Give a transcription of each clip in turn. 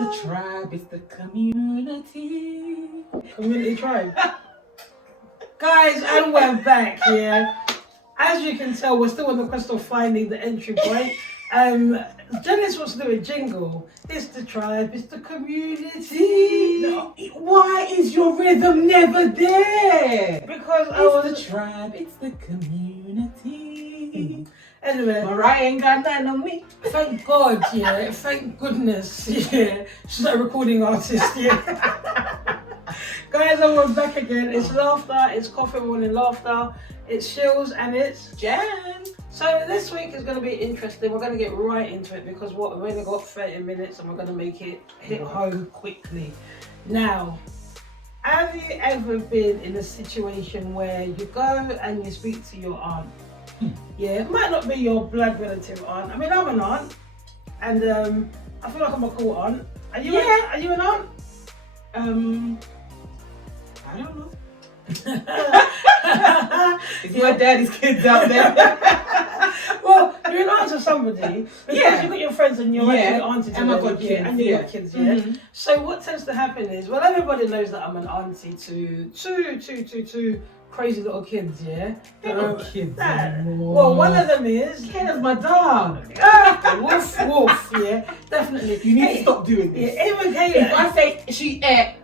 the tribe, it's the community. Community tribe. Guys, and we're back here. As you can tell, we're still on the quest of finding the entry point. Djenys wants to do a jingle. It's the tribe, it's the community. No, why is your rhythm never there? Because It's the tribe, it's the community. Anyway, Mariah ain't got nothing on me. thank God, yeah. Thank goodness, yeah. She's not a recording artist, yeah. Guys, and we're back again. It's laughter, it's coffee morning laughter. It's Shilz and it's Jen. So this week is going to be interesting. We're going to get right into it because we've only got 30 minutes and we're going to make it hit home quickly. Now, have you ever been in a situation where you go and you speak to your aunt? Yeah, it might not be your blood relative aunt. I mean, I'm an aunt, and I feel like I'm a cool aunt. Are you? Are you an aunt? I don't know. It's my daddy's kids out there. Well, you're an aunt to somebody because you've got your friends and you're actually auntie to and I've them, got kids, and you've got kids, So what tends to happen is, well, everybody knows that I'm an auntie to two crazy little kids, They're not kids anymore. Well, one of them is Kenna's my dog. woof woof, yeah, definitely. You need to stop doing this. Yeah, even Kayla. If I say she ate.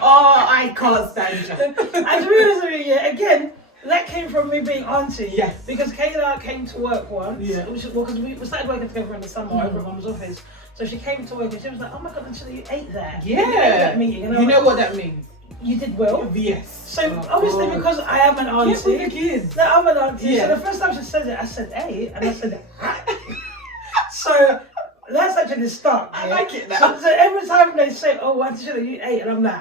Oh, I can't stand you. And to be honest with you, again, that came from me being auntie. Yes. Because Kayla came to work once. Yeah. Because we started working together in the summer over at Mum's office. So she came to work and she was like, "Oh my God, actually you ate that." Yeah. You ate that meeting. And You know what that means? You did well. Yes. So obviously because I am an auntie. Get with the kids. No, I'm an auntie. Yeah. So the first time she said it, I said, "Hey," and I said, So that's actually stuck. I yeah? like it now. So every time they say, "Oh, actually you ate," and I'm like,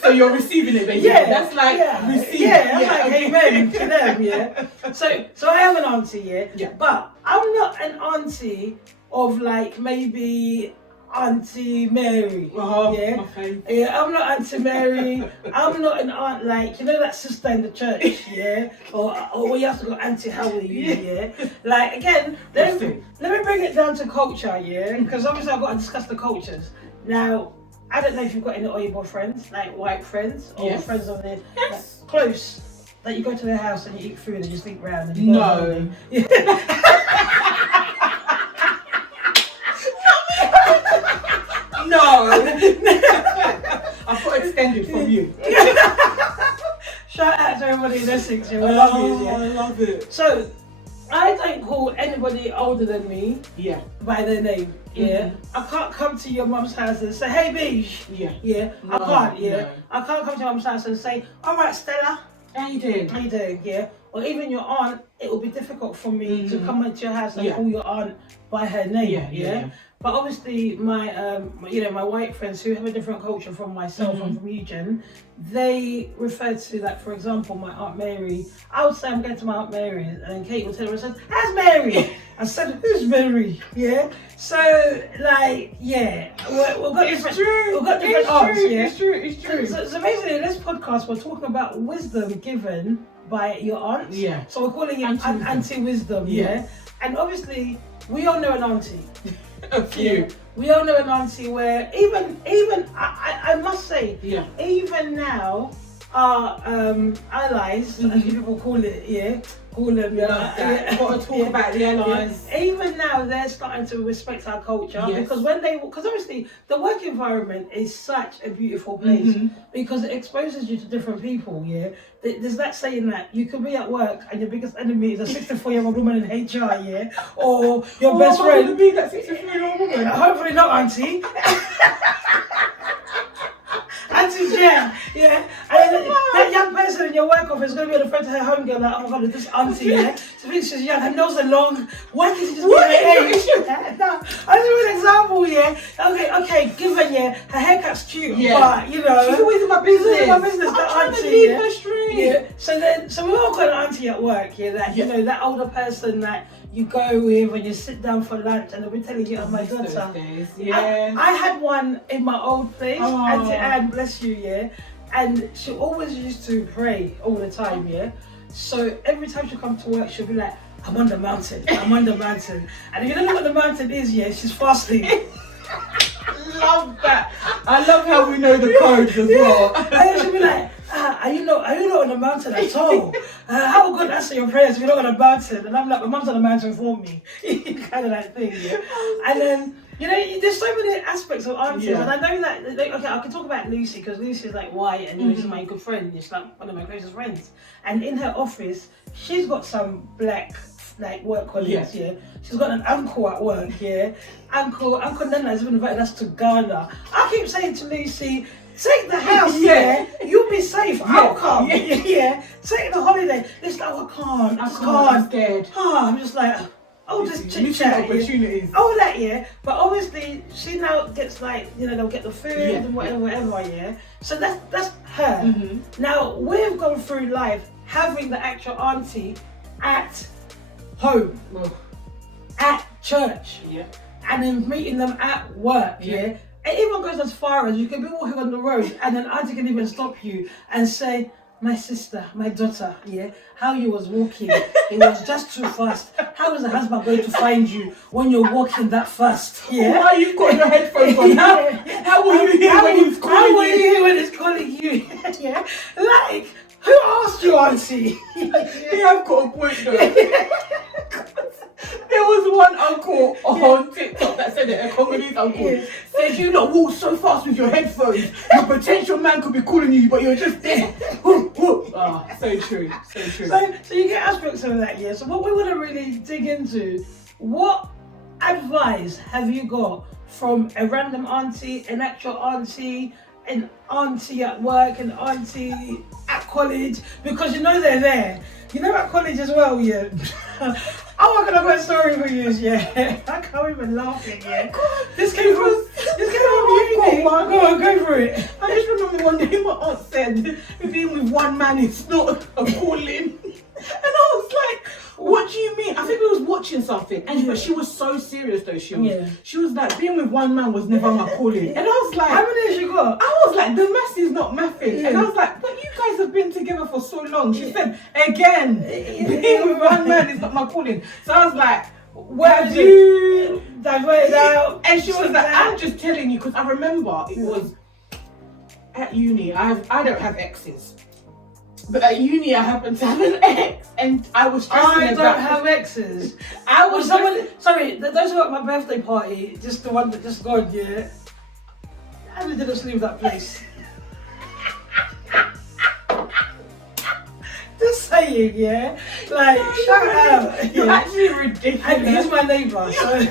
So you're receiving it, basically. Yeah, That's like receiving. Yeah, I'm like amen to them, yeah. So I am an auntie, Yeah. But I'm not an auntie of like maybe Auntie Mary. Yeah. My face. Yeah, I'm not Auntie Mary. I'm not an aunt like, you know, that sister in the church, yeah? Or where you have to go, Auntie, how are you, yeah? Like, again, let me bring it down to culture, yeah? Because obviously I've got to discuss the cultures. Now, I don't know if you've got any Oyibo friends, like white friends, or friends of the like, close, that you go to their house and you eat food and you sleep round. And you No. No. I've got extended from you. Shout out to everybody in Essex, yeah. I love you, yeah. I love it. So, I don't call anybody older than me by their name. Yeah, I can't come to your mum's house and say, "Hey, Beige." Yeah, no, I can't. Yeah, no. I can't come to your mum's house and say, "All right, Stella, how you doing?" How you doing? Yeah, or even your aunt. It will be difficult for me to come into your house and call your aunt by her name. Yeah. But obviously, my my white friends who have a different culture from myself and from Eugene, they refer to that. For example, my Aunt Mary. I would say I'm going to my Aunt Mary, and Kate would tell her, "How's Mary?" I said, "Who's Mary?" Yeah. So like, we've got different aunts. It's true. So basically, in this podcast, we're talking about wisdom given by your aunts. Yeah. So we're calling it auntie wisdom. Yeah. And obviously, we all know an auntie. A few. We all know an auntie where even I must say, even now our allies, as people call it, call them, got to talk about the allies. Even now they're starting to respect our culture because obviously the work environment is such a beautiful place because it exposes you to different people. Yeah, there's that saying that you could be at work and your biggest enemy is a 64-year-old woman in HR, or your best friend. Be that 64-year-old woman. Hopefully not, Auntie. Auntie Jen, and that young person in your work office is going to be on the phone to her home girl like, "Oh my God, this auntie, she thinks she's young, her nose are long, why can't she just be her age?" No, I'll give you an example, Okay, given, her haircut's cute, but, she's always in my business. I'm trying to lead her street. So we all got an auntie at work, that, that older person that you go with when you sit down for lunch and they'll be telling you, "Oh my daughter." I had one in my old place, Auntie Anne, bless you, and she always used to pray all the time, So every time she come to work, she'll be like, I'm on the mountain. I'm on the mountain. And if you don't know what the mountain is, yeah, she's fasting. Love that. I love how we know the codes as well. And she'll be like, are you not on the mountain at all? How God answer your prayers if you're not on the mountain? And I'm like, my mom's on the mountain for me. Kind of that thing, yeah. And then, you know, there's so many aspects of aunties, and I know that, okay, I can talk about Lucy, because Lucy's like white, and Lucy's my good friend, she's like one of my closest friends. And in her office, she's got some black, like, work colleagues, yeah. She's got an uncle at work, yeah. Uncle Nana has invited us to Ghana. I keep saying to Lucy, take the house, yeah. You'll be safe. I'll come, yeah. Take the holiday. It's like, I can't. I'm scared. I'm just like, just chit chat, opportunities. All that, yeah. But obviously, she now gets, like, you know, they'll get the food and whatever, yeah. So that's her. Now we've gone through life having the actual auntie at home, at church, and then meeting them at work, yeah. It even goes as far as you can be walking on the road, and an auntie can even stop you and say, my sister, my daughter, yeah, how you was walking, it was just too fast. How is the husband going to find you when you're walking that fast? Yeah. Why you got your headphones on? How will you hear when he's calling you? How will you hear when he's calling you? Yeah. Like, who asked you, auntie? They have got a point though. There was one uncle on TikTok that said that a Congolese uncle said, you not walk so fast with your headphones. Your potential man could be calling you, but you're just there. So true, so true. So you get aspects of that, yeah. So what we want to really dig into, what advice have you got from a random auntie, an actual auntie, an auntie at work, an auntie at college? Because you know they're there. You know at college as well, yeah. Oh, I'm gonna go story for you, yeah. I can't even laugh it, yeah. This came from uni. Go on, go for it. I just remember one day my aunt said, being with one man is not a calling. And I was like, what do you mean? I think we was watching something, but she was so serious though. She was like, being with one man was never my calling. And I was like, how many has you got? I was like, the mess is not mathing. And I was like, but you guys have been together for so long. She said, again, being with one man is not my calling. So I was like, where have you diverted out? And she was like, I'm just telling you, because I remember it was at uni. I don't have exes. But at uni, I happened to have an ex, and I was stressing I don't have exes. I was sorry, those who were at my birthday party, just the one that just gone, yeah. I really didn't leave that place. Just saying, yeah. Like, shut up. You're actually ridiculous. And he's my neighbour, so.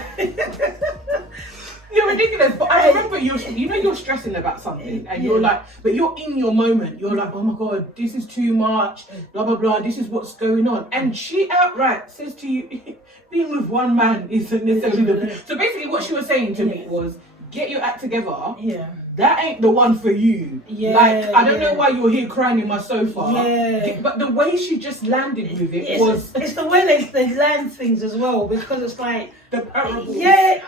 You're ridiculous, but I remember you're stressing about something, and you're like, but you're in your moment. You're like, oh my god, this is too much. Blah blah blah. This is what's going on, and she outright says to you, being with one man isn't necessarily the. So basically, what she was saying to me was, get your act together. Yeah. That ain't the one for you. Yeah. Like, I don't know why you're here crying in my sofa. Yeah. But the way she just landed with it was. It's the way they land things as well, because it's like the parables. Yeah.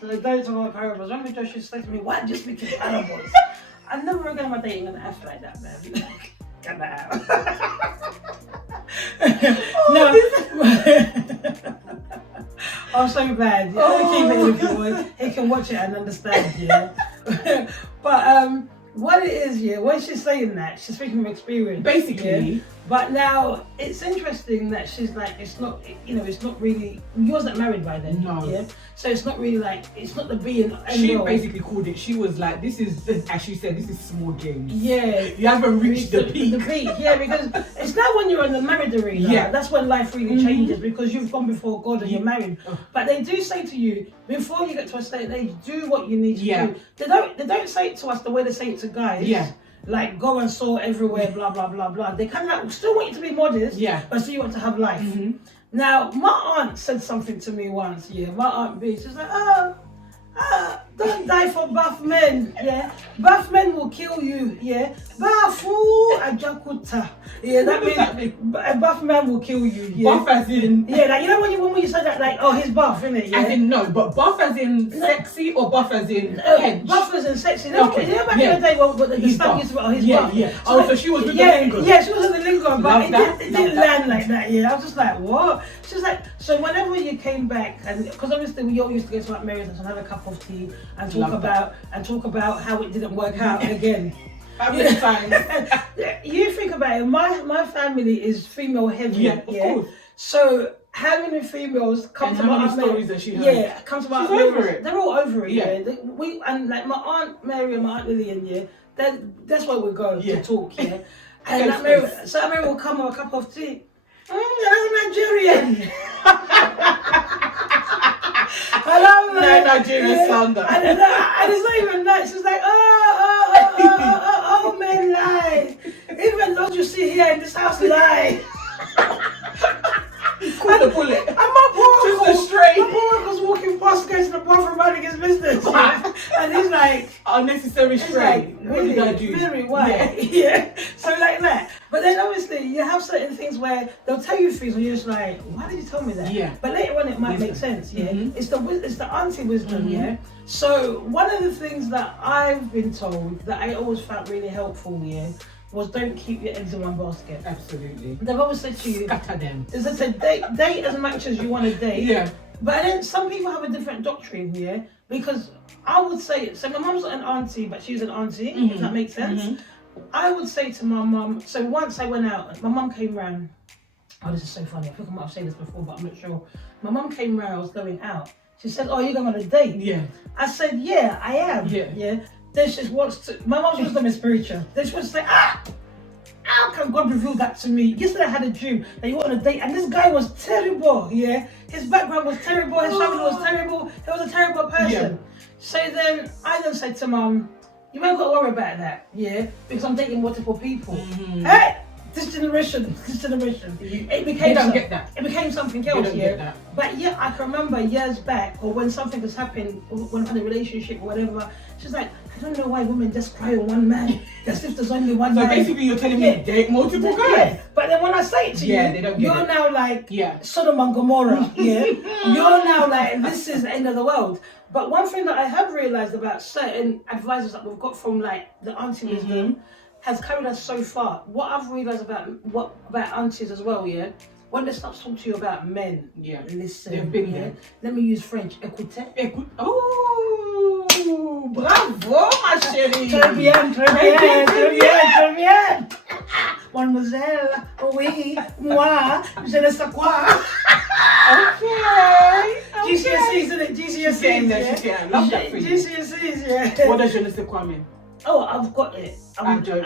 So they don't talk about parables. When Josh used to say to me, why do you speak in parables? I never again my dating gonna act like that, man. Get that out. No. I'm so bad. Keep it with you. He can watch it and understand, yeah. But what it is, yeah, when she's saying that, she's speaking from experience. Basically. Yeah? But now it's interesting that she's like, it's not, you know, it's not really. You wasn't married by then, no. Yeah. So it's not really like, it's not the be and end. She basically called it. She was like, this is, as she said, this is small games. Yeah. You haven't reached the peak. The peak, yeah, because it's now when you're in the married arena. Yeah. That's when life really changes, because you've gone before God and you're married. But they do say to you, before you get to a state age, do what you need to do. They don't say it to us the way they say it to guys. Yeah. Like, go and soar everywhere, blah, blah, blah, blah. They kind of still want you to be modest, but still you want to have life. Now, my aunt said something to me once, my aunt B, she's like, Don't die for buff men, yeah. Buff men will kill you, yeah. Bafu ajakuta, yeah. That means a buff man will kill you. Yeah? Buff as in like you know when you say that, like, oh, he's buff, isn't it? Yeah? As in no, but buff as in sexy or buff as in hench? Buff as in sexy. Okay. You know back in the day, but the stuff used to be, oh, he's buff. Yeah. So So she was with the lingo. Yeah, she was with the lingo, but it didn't land like that. Yeah, I was just like, what? She's like, so whenever you came back, and because obviously we all used to go to Aunt Mary's and have a cup of tea and talk about how it didn't work out again. How many times? You think about it, my family is female heavy. Yeah, of course. So how many females come to my Aunt stories that she heard? Yeah, come to my Aunt over Mary's. it. They're all over it. Yeah. We and like my Aunt Mary and my Aunt Lillian. Yeah, that's where we go to talk. Yeah, and Aunt Mary will come with a cup of tea. Hello, Nigerian. Hello, Nigerian sound. And it's not even that. She's like, oh, men lie. Even those you see here in this house lie. Pull it. And my poor Just a straight. My poor uncle's walking past, going to the bathroom minding his business. Yeah? And he's like, unnecessary straight. Like, what did I do? Mary, why? Yeah. So like that. But then obviously you have certain things where they'll tell you things and you're just like, why did you tell me that? Yeah. But later on it might make sense. Yeah. It's the auntie wisdom. Yeah. So one of the things that I've been told that I always found really helpful, yeah, was don't keep your eggs in one basket. Absolutely. They've always said to you, scatter them. is that date as much as you want to date. Yeah. But then some people have a different doctrine, yeah? Because I would say, so my mum's not an auntie, but she's an auntie, if that makes sense. I would say to my mum, so once I went out, my mum came round. Oh, this is so funny. I think I might have said this before, but I'm not sure. My mum came round, I was going out. She said, oh, you're going on a date? Yeah. I said, yeah, I am. Yeah. Then she wants to, my mum's wisdom is spiritual. Then she wants to say, how can God reveal that to me? Yesterday I had a dream that you were on a date and this guy was terrible, yeah? His background was terrible, his family was terrible, he was a terrible person. Yeah. So then I said to mum, you ain't got to worry about that, yeah? Because I'm dating multiple people. Hey! This generation, it became get that. It became something else, yeah. But yeah, I can remember years back, or when something has happened, when I had a relationship or whatever, she's like, I don't know why women just cry on one man. As if there's only one man. So basically, you're telling me date multiple guys. Yeah. But then when I say it to you, they don't get you're it. now like Sodom and Gomorrah. Yeah, you're now like this is the end of the world. But one thing that I have realized about certain advices that we've got from like the auntie wisdom has carried us so far. What I've realized about aunties as well, yeah. When they start talking to you about men, listen. They've been there. Let me use French. Écoutez. Oh, bravo, ma chérie. Très bien. Mademoiselle, oui, moi, je ne sais quoi. Okay. GCSEs, isn't it? GCSEs. She's getting I love that for you. GCSEs, yeah. What does je ne sais quoi mean? Oh, I've got it. I'm the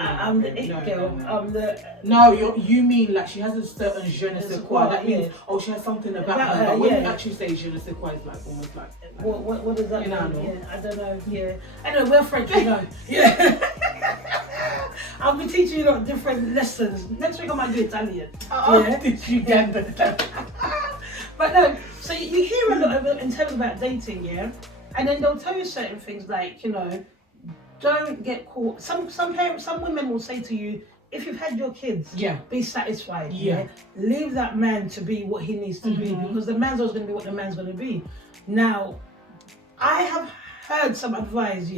it girl. No. I'm the. No, you mean like she has a certain je ne sais quoi. That means she has something about her. But when you actually say je ne sais quoi, it's like almost like. What does that mean? Yeah, I don't know. Yeah, I know we're French, you know. Yeah. I'll be teaching you different lessons. Next week I might do Italian. Teach you Uganda. But no, so you hear a lot of in terms about dating, yeah, and then they'll tell you certain things like, you know, don't get caught. Some women will say to you, if you've had your kids, be satisfied. Yeah. Leave that man to be what he needs to be, because the man's always going to be what the man's going to be. Now, I have heard some advice,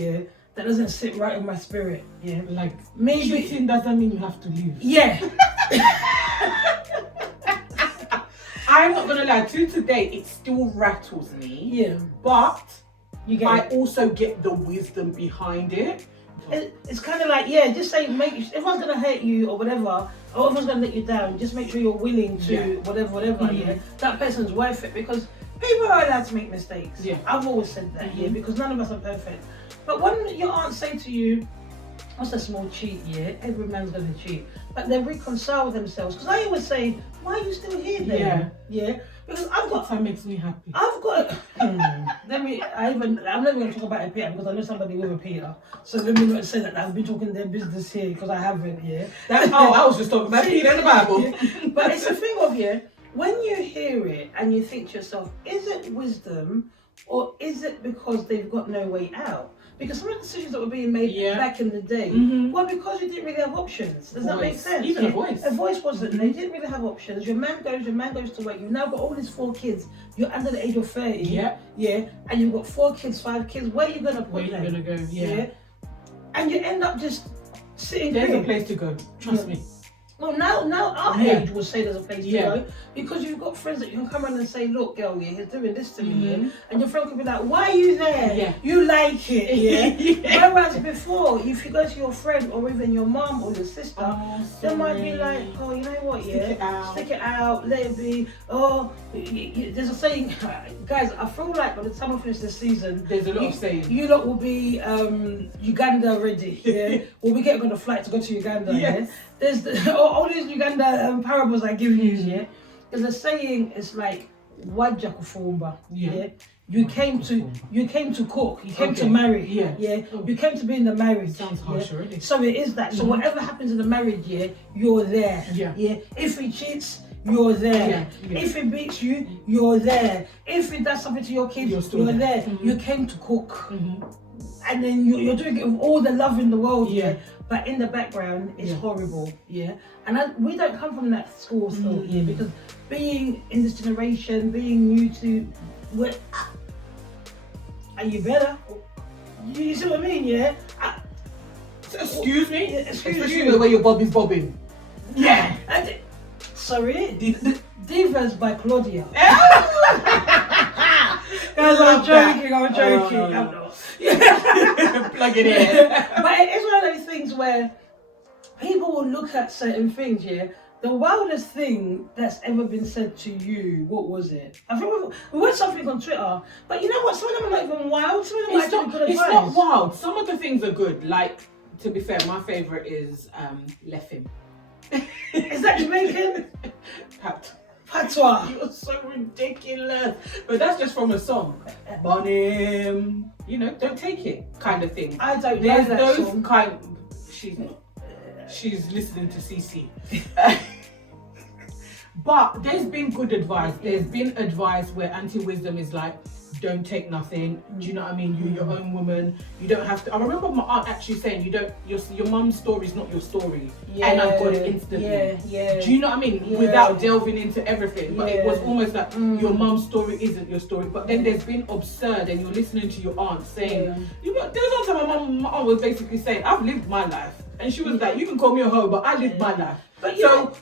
that doesn't sit right in my spirit. Yeah. Like maybe cheating doesn't mean you have to leave. Yeah. I'm not gonna lie, to today it still rattles me. Yeah. But I also get the wisdom behind it. It's kind of like, just say, if everyone's gonna hurt you or whatever, or everyone's gonna let you down, just make sure you're willing to whatever, that person's worth it, because people are allowed to make mistakes. Yeah. I've always said that, because none of us are perfect. But when your aunt say to you, what's a small cheat, every man's gonna cheat, but they reconcile themselves. Because I always say, why are you still here then? Yeah. Because that makes me happy. I've got I'm never gonna talk about a Peter, because I know somebody with a Peter. So let me not say that I've been talking their business here, because I haven't, I was just talking about Peter in the Bible. But it's a thing of, when you hear it and you think to yourself, is it wisdom or is it because they've got no way out? Because some of the decisions that were being made back in the day, well, because you didn't really have options. Does that make sense? Even a voice. A voice wasn't. They didn't really have options. Your man goes to work. You've now got all these 4 kids. You're under the age of 30. Yeah. And you've got 4 kids, 5 kids. Where are you gonna put them? Where are you gonna go? Yeah. And you end up just sitting There's there. a place to go. Trust me. Well, now our age will say there's a place to go, because you've got friends that you can come around and say, look, girl, he's doing this to me, and your friend could be like, why are you there? Yeah. You like it, Whereas before, if you go to your friend or even your mom or your sister, they might be like, oh, you know what, stick it out, let it be. Oh, there's a saying, guys, I feel like by the time I finish this season, there's a lot of saying. You lot will be Uganda already, We'll be getting on a flight to go to Uganda, There's all these Uganda parables I give you, There's a saying, it's like, wajja kufumba, You came to cook, you came to marry, You came to be in the marriage. Sounds harsh already. So it is that. So whatever happens in the marriage, you're there. If he cheats, you're there. If he beats you, you're there. If he does something to your kids, you're there. You came to cook. And then you're doing it with all the love in the world, but in the background it's horrible, and we don't come from that school of thought, because being in this generation, being new to, are you better? You see what I mean, Excuse me? Especially the way your bob is bobbing. Sorry? Divas by Claudia. I'm joking. I'm not. Plug it in. But it's one of those things where people will look at certain things, The wildest thing that's ever been said to you, what was it? I think we read something on Twitter, but you know what? Some of them are not even wild. Some of them are actually good advice. It's not wild. Some of the things are good. Like, to be fair, my favourite is Leffin. Is that Jamaican? Patois. You're so ridiculous. But that's just from a song. Bonim. You know, don't take it kind of thing. I don't know that those song. She's not. She's listening to CC. But there's been good advice. There's been advice where anti-wisdom is like, don't take nothing. Do you know what I mean? You're your own woman. You don't have to. I remember my aunt actually saying, your mum's story is not your story. And I've got it instantly. Do you know what I mean? Without delving into everything. But it was almost like, your mum's story isn't your story. But then there's been absurd, and you're listening to your aunt saying, there was one time my aunt was basically saying, I've lived my life. And she was like, you can call me a hoe, but I lived my life. But so,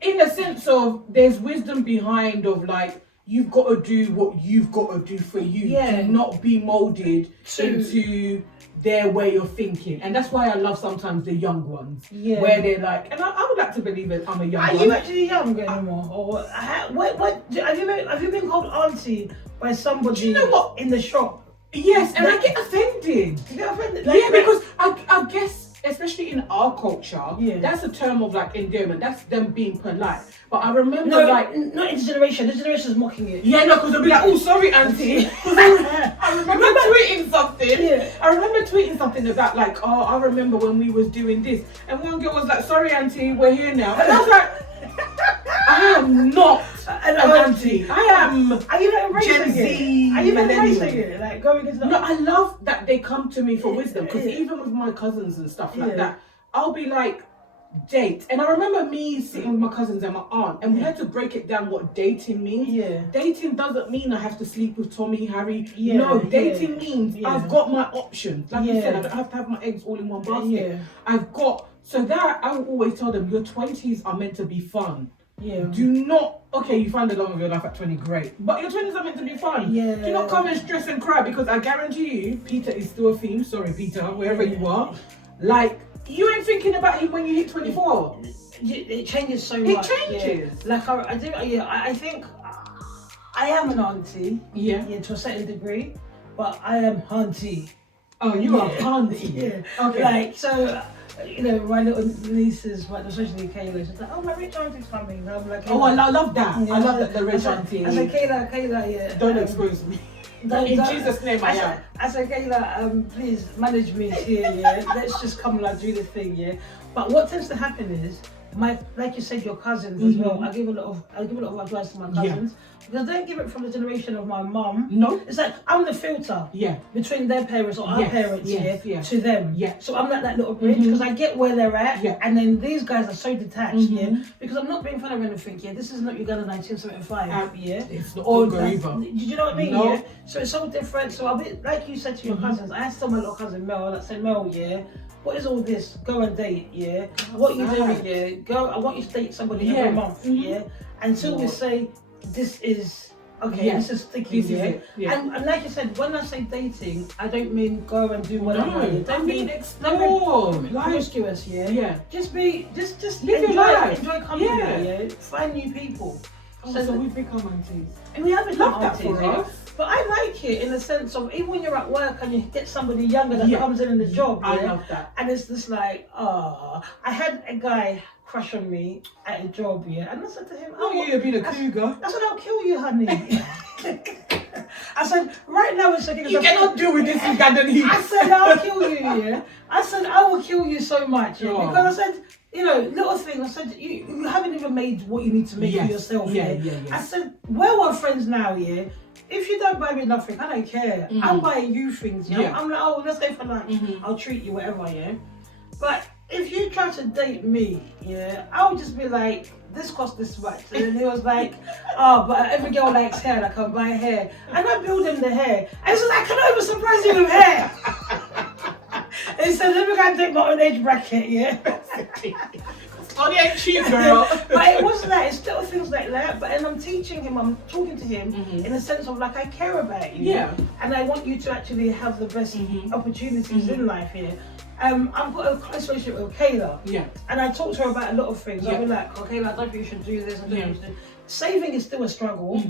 in the sense of, there's wisdom behind of like, you've got to do what you've got to do for you. Do not be molded into their way of thinking. And that's why I love sometimes the young ones. Where they're like, and I would like to believe that I'm a young one. Are you actually young anymore? Or what have you been called auntie by somebody, do you know what? In the shop? Yes, and I get offended. You get offended? Because I guess, especially in our culture, that's a term of like endearment. That's them being polite. But I remember not intergeneration. This generation is mocking it. Because they'll be like, oh, sorry, auntie. I remember tweeting something. I remember tweeting something about like, oh, I remember when we was doing this, and one girl was like, sorry, auntie, we're here now. And I was like, I am not an auntie. I am. Are you not embracing Gen Z? Are you not embracing it? Like going into No, I love that they come to me for wisdom, because even with my cousins and stuff like that, I'll be like, date. And I remember me sitting with my cousins and my aunt, and we had to break it down what dating means. Dating doesn't mean I have to sleep with Tommy, Harry. No, dating means I've got my options. Like you said, I don't have to have my eggs all in one basket. I've got, so that I will always tell them, your 20s are meant to be fun. Do not, okay, you find the love of your life at 20, great. But your 20s are meant to be fun. Do not come and stress and cry, because I guarantee you, Peter is still a theme. Sorry, Peter, wherever you are. Like, you ain't thinking about him when you hit 24. It changes so much. It changes. Like I think I am an auntie. To a certain degree, but I am auntie. Oh, you are auntie. Okay. Like, so, you know, my little nieces, especially Kayla, she's like, oh, my rich auntie's coming. And I'm like, oh, I love that. I love that the rich auntie. I said, Kayla, don't expose me. In Jesus' name, I am. I said, Kayla, please manage me here, Let's just come and do the thing, But what tends to happen is, like you said, your cousins as well. I give a lot of advice to my cousins. Because I don't give it from the generation of my mum. No. It's like I'm the filter between their parents or our parents to them. So I'm like that little bridge because I get where they're at. And then these guys are so detached, because I'm not being fun of anything, this is not Uganda 1975, It's not or either. do you know what I mean? No. So it's so different. So I'll be, like you said to your cousins, I asked my little cousin Mel, I said, Mel, what is all this? Go and date, what are you doing, Go, I want you to date somebody every month, until we say, this is this is sticky, And like you said, when I say dating, I don't mean go and do whatever. Don't mean explore, promiscuous, Just live your life, enjoy company, find new people. So we've become aunties, and we have become aunties, for us. But I like it in the sense of even when you're at work and you get somebody younger that comes in the job, I love that. And it's just like, I had a guy crush on me at a job, and I said to him, you've been a cougar. I said, I'll kill you, honey. I said, right now it's okay. You cannot deal with this Ugandan heat. I said, I'll kill you, I said, I will kill you so much, because I said, little things. I said, you haven't even made what you need to make for yourself, I said, we're friends now, If you don't buy me nothing, I don't care. I'm buying you things, I'm like, let's go for lunch. I'll treat you, whatever, But if you try to date me, I'll just be like, this costs this much. And then he was like, but every girl likes hair, I can buy hair. And I build him the hair. And he said, I can over surprise you with hair. And he said, let me go and take my own age bracket, Money ain't cheap, girl. But it wasn't that, it's little things like that. But and I'm teaching him, I'm talking to him in a sense of like, I care about you. And I want you to actually have the best opportunities in life I've got a close relationship with Kayla. And I talk to her about a lot of things. I'll be like, Kayla, I don't think you should do this. I don't think you should do. Saving is still a struggle,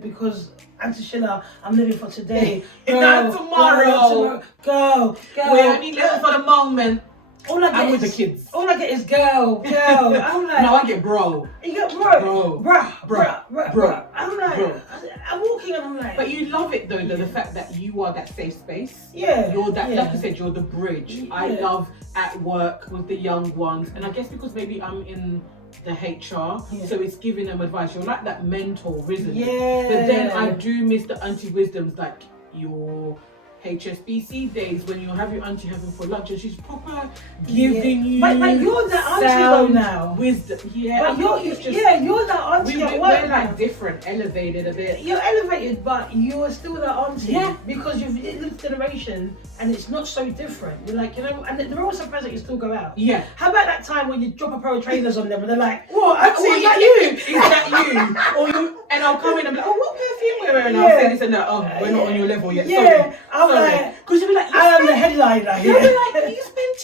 because Auntie Sheila, I'm living for today. Not tomorrow. Go. We're only living for the moment. All I get with the kids. All I get is go. I'm like, no, I get bro. You get bro. Bruh. I'm like, I'm walking and I'm like. But you love it though, the fact that you are that safe space. You're that, like you said, you're the bridge. I love at work with the young ones, and I guess because maybe I'm in the HR, so it's giving them advice. You're like that mentor, isn't it? But then I do miss the auntie wisdoms, like your HSBC days when you have your auntie having for lunch and she's proper giving you. But you're the auntie though now. Wisdom, But you're the auntie at work. We're like different, elevated a bit. You're elevated, but you're still the auntie. Because you've lived generation and it's not so different. You're like, and they're all surprised that you still go out. How about that time when you drop a pair of trainers on them and they're like, what? Auntie, is that you? Is that you? Or you? And I'll come in and be like, what perfume we're wearing? I'll say this and that. We're not on your level yet. Sorry. Because you'll be like, I am the headliner here. You'll be like, you spend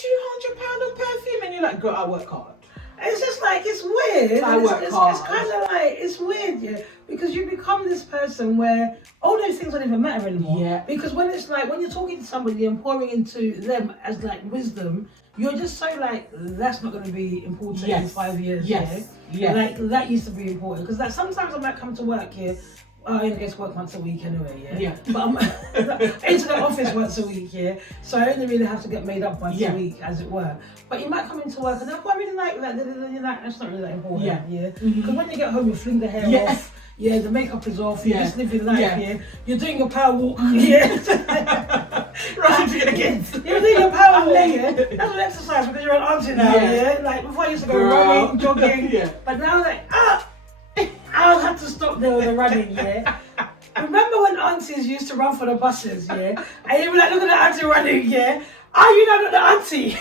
£200 on perfume, and you're like, girl, I work hard. It's just like, it's weird. I work hard. It's kind of like, it's weird, because you become this person where all those things don't even matter anymore. Because when it's like, when you're talking to somebody and pouring into them as like wisdom, you're just so like, that's not going to be important in 5 years. Like, that used to be important. Because like, sometimes I might come to work I only get to work once a week anyway, But I'm into the office once a week, So I only really have to get made up once a week, as it were. But you might come into work and I really like that. You're like, that's not really that important, Because when you get home, you fling the hair off. The makeup is off. You're just living life, You're doing your power walk, Rushing to get the kids. You're doing your power walk, That's an exercise because you're an auntie now, Like before I used to go running, jogging, but now like I'll have to stop there with the running, Remember when aunties used to run for the buses, And you'd be like, look at the auntie running, Are you not the auntie?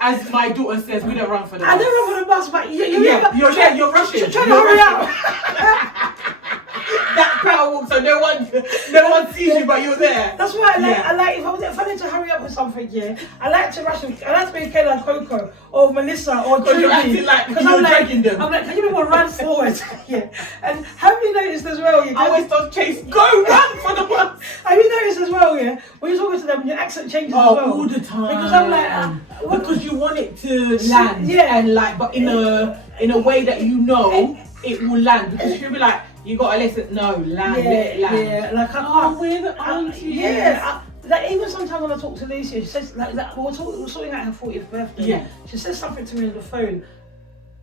As my daughter says, we don't run for the bus. I don't run for the bus, but you're rushing. You're trying to hurry up. That power walk, so no one sees you, but you're there. That's why I like if I need to hurry up with something, I like to rush. I like to be Kayla and Coco or Melissa or Judy. You're acting like you're dragging them. I'm like, can you run forward? And have you noticed as well? I always start chasing. Go run for the bus. Have you noticed as well? When you're talking to them, your accent changes as well. All the time. Because I'm like, because you want it to land. And like, but in a way that it will land, because you'll be like, you gotta listen. No, land. Like I can't. We're the aunties. Like even sometimes when I talk to Lucia, she says like that. We're sorting out her 40th birthday. She says something to me on the phone.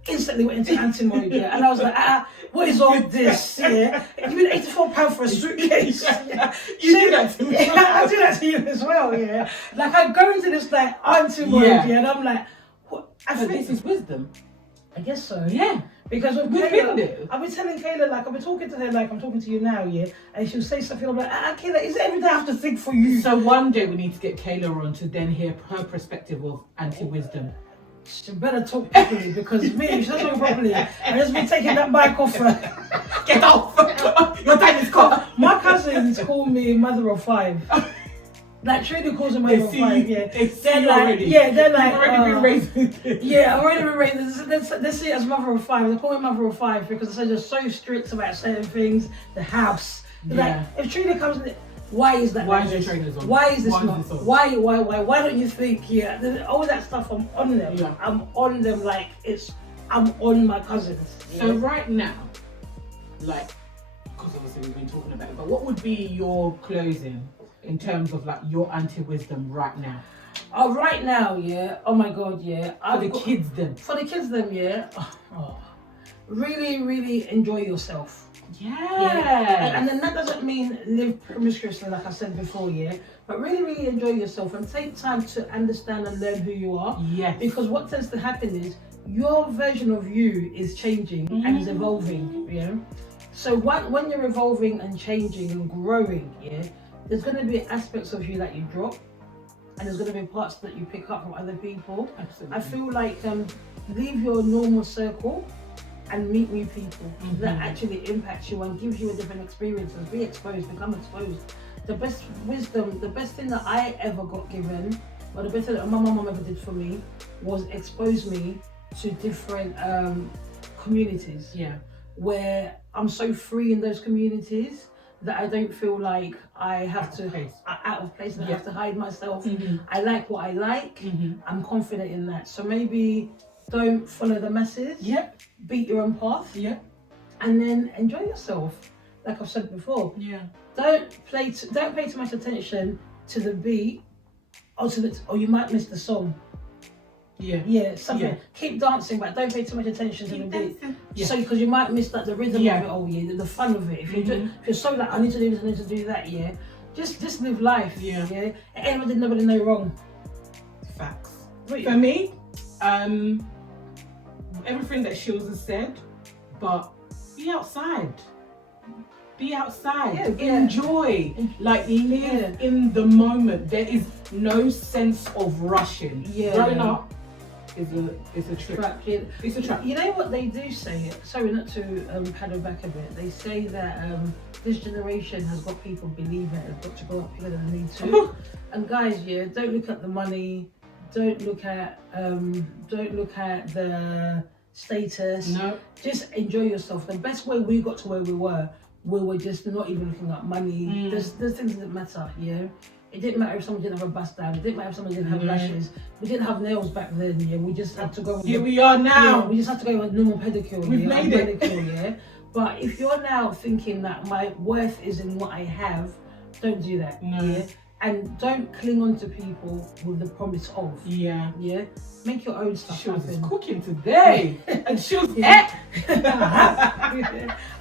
instantly went into anti-mode, yeah. And I was like, what is all this, yeah? You've been £84 for a suitcase. Yeah. You do that to me. Yeah, I do that to you as well, yeah. Like, I go into this, like, anti-mode, yeah, and I'm like, what? But this is wisdom. I guess so. Yeah. Because with We've Kayla, been there. I've been telling Kayla, like, I've been talking to her like I'm talking to you now, yeah? And she'll say something, I'm like, Kayla, is it every day I have to think for you? So one day we need to get Kayla on to then hear her perspective of anti-wisdom. She better talk properly, because me, if she doesn't talk properly, I just be taking that mic off her. Get off! Your time is cut. My cousins call me mother of five. Like, truly calls me mother of five, yeah. They see They're you like, already. yeah, they're like, You've already been raised with this. yeah, I've already been raised. They see it as mother of five. They call me mother of five because they're just so strict about certain things. The house. Yeah. Like, if Trina comes in, why is that? Why like is your this? trainers on? Why is this Why is not? this on? Why don't you think? Yeah, all that stuff. I'm on them. Yeah. I'm on them like I'm on my cousins. So right now, like, because obviously we've been talking about it, but what would be your closing in terms of like your anti-wisdom right now? Oh, right now, yeah. Oh my God, yeah. For the kids then. For the kids then, yeah. Oh, really, really enjoy yourself. Yeah. And then that doesn't mean live promiscuously, like I said before, yeah. But really, really enjoy yourself and take time to understand and learn who you are. Yes. Because what tends to happen is your version of you is changing and is evolving, yeah. So when you're evolving and changing and growing, yeah, there's going to be aspects of you that you drop, and there's going to be parts that you pick up from other people. Absolutely. I feel like leave your normal circle and meet new people that actually impact you and gives you a different experiences. Be exposed, become exposed. The best wisdom, the best thing that I ever got given, or the best thing that my mum ever did for me, was expose me to different communities. Yeah. Where I'm so free in those communities that I don't feel like I have out of place and I have to hide myself. I like what I like. I'm confident in that. So maybe don't follow the masses. Yep. Beat your own path. Yep. And then enjoy yourself. Like I've said before. Yeah. Don't pay too much attention to the beat, or you might miss the song. Yeah. Yeah, something. Yeah. Keep dancing, but don't pay too much attention to the beat. Yeah. So, because you might miss like the rhythm Yeah. of it all, yeah, the fun of it. If you're so like, I need to do this, I need to do that, yeah. Just live life. Yeah. Yeah. Anyone did nobody know wrong. Facts. What For me, everything that Shilz has said, but be outside. Be outside. Yeah. Enjoy. Like, live in the moment. There is no sense of rushing. Yeah. Growing up is a trip. Trap, yeah. It's a trap. You know what they do say? Sorry, not to paddle back a bit. They say that this generation has got people believing it has got to go up quicker than they need to. And guys, yeah, don't look at the money. Don't look at the status. No. Just enjoy yourself. The best way we got to where we were just not even looking at money. There's things that didn't matter, yeah. It didn't matter if someone didn't have a bust down. It didn't matter if someone didn't have lashes. We didn't have nails back then, yeah. We just had to go with Here we are now. Yeah, we just had to go with normal pedicure. We've made it. Pedicure, yeah. But if you're now thinking that my worth is in what I have, don't do that. No. Yeah. And don't cling on to people with the promise of. Yeah. Yeah. Make your own stuff Shilz is happen. cooking today. And Shilz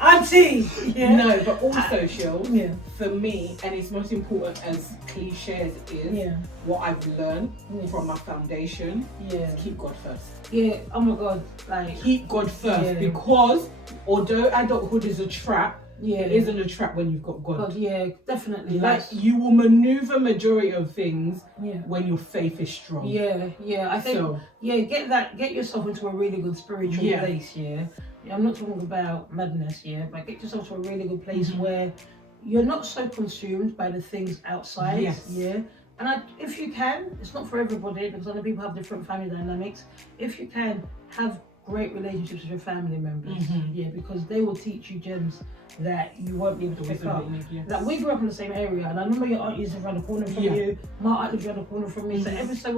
Auntie! Yeah. No, but also Shilz, Yeah. for me, and it's most important as cliche as it is, Yeah. what I've learned from my foundation Yeah. is keep God first. Yeah. Oh my God. Like. Keep God first, Yeah. because although adulthood is a trap, Yeah. it isn't a trap when you've got God. God, yeah, definitely. Like, That's, you will maneuver majority of things yeah. when your faith is strong. Yeah, yeah. I think So, get yourself into a really good spiritual Yeah. place, yeah. I'm not talking about madness, yeah, but get yourself to a really good place where you're not so consumed by the things outside, Yes. yeah. And if you can, it's not for everybody because other people have different family dynamics. If you can, have great relationships with your family members, yeah, because they will teach you gems that you won't be able to pick up. Like, we grew up in the same area, and I remember your aunt used to around the corner from you. My aunt lived around the corner from me. So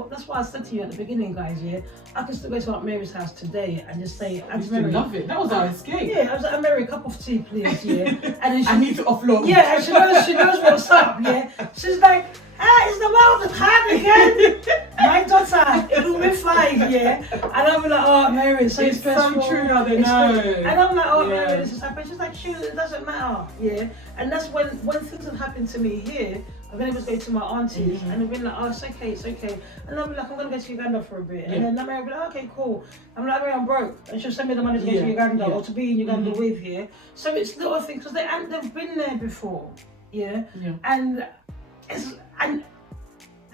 that's why I said to you at the beginning, guys. Yeah, I can still go to Aunt Mary's house today and just say, I Aunt used to Mary. love it. That was our escape. Yeah, I was like, Aunt Mary, a cup of tea, please. Yeah, and then I need to offload. Yeah, and she knows what's up. Yeah, she's like, it's the world of time again. My daughter, it will we're 5, yeah. And I'll be like, oh, Mary, it's so stressful. So true how they know. And I'm like, oh, Mary, this is happening. She's like, shoot, it doesn't matter, yeah. And that's when things have happened to me here, I've been able to go to my aunties and they've been like, oh, it's okay, it's okay. And I'll be like, I'm going to go to Uganda for a bit. And then Mary will be like, okay, cool. I'm like, Mary, I'm broke. And she'll send me the money to go to Uganda or to be in Uganda with, yeah. So it's little things, because they've been there before, yeah. And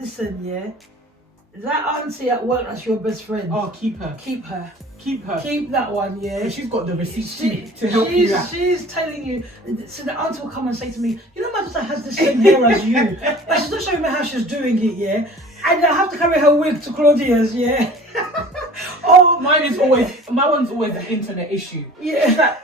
listen, yeah. That auntie at work that's your best friend. Oh, keep her. Keep her. Keep her. Keep that one, yeah. She's got the receipts to help you out. She's telling you. So the auntie will come and say to me, you know, my sister has the same hair as you, but she's not showing me how she's doing it, yeah. And I have to carry her wig to Claudia's, yeah. Oh, my one's always an internet issue. Yeah. She's like,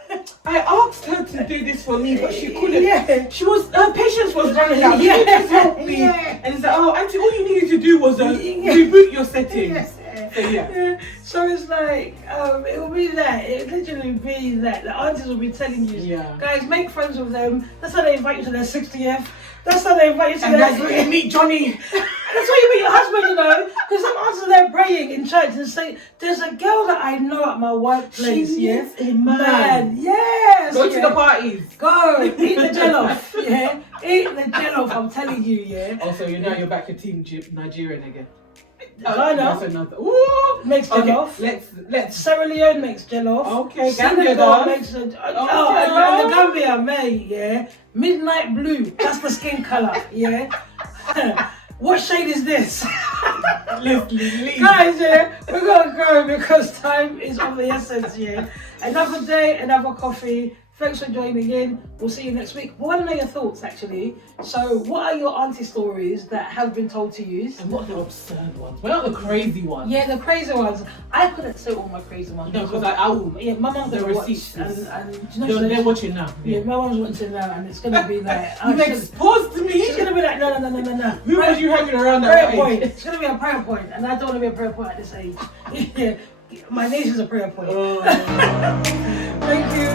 I asked her to do this for me, but she couldn't. Yeah. Her patience was running out. Yeah. Please help me. Yeah. And it's like, oh, auntie, all you needed to do was reboot your settings. So, so it's like, it will be that. It will literally be that. The aunties will be telling you, guys, make friends with them. That's how they invite you to their 60th. That's how they invite you to and their... that's where you meet Johnny. That's how you meet your husband, you know. Because some aunties are there praying in church and say, there's a girl that I know at my workplace. She is a man. Yes. Go to the parties. Go. Eat the jollof. Yeah. Eat the jollof, I'm telling you, yeah. Also, you're back to Team Nigerian again. Ghana makes okay, jollof. Let's. Sierra Leone makes jollof. Okay, Senegal makes and the Gambia mate, yeah. Midnight blue, that's the skin color, yeah. What shade is this? Guys, yeah, we're gonna go because time is of the essence, yeah. Another day, another coffee. Thanks for joining in. We'll see you next week. We want to know your thoughts, actually. So, what are your auntie stories that have been told to you? And what are the absurd ones? What are the crazy ones? Yeah, the crazy ones. I couldn't say all my crazy ones. No, because I will. Yeah, my mum's the gonna receipts. watch, and you know, they're watching now. Yeah, my mum's watching now, and it's gonna be like you exposed me. She's gonna be like, no. Who was you hanging around that prayer point. age? It's gonna be a prayer point, and I don't want to be a prayer point at this age. Yeah, my niece is a prayer point. Oh. Thank you.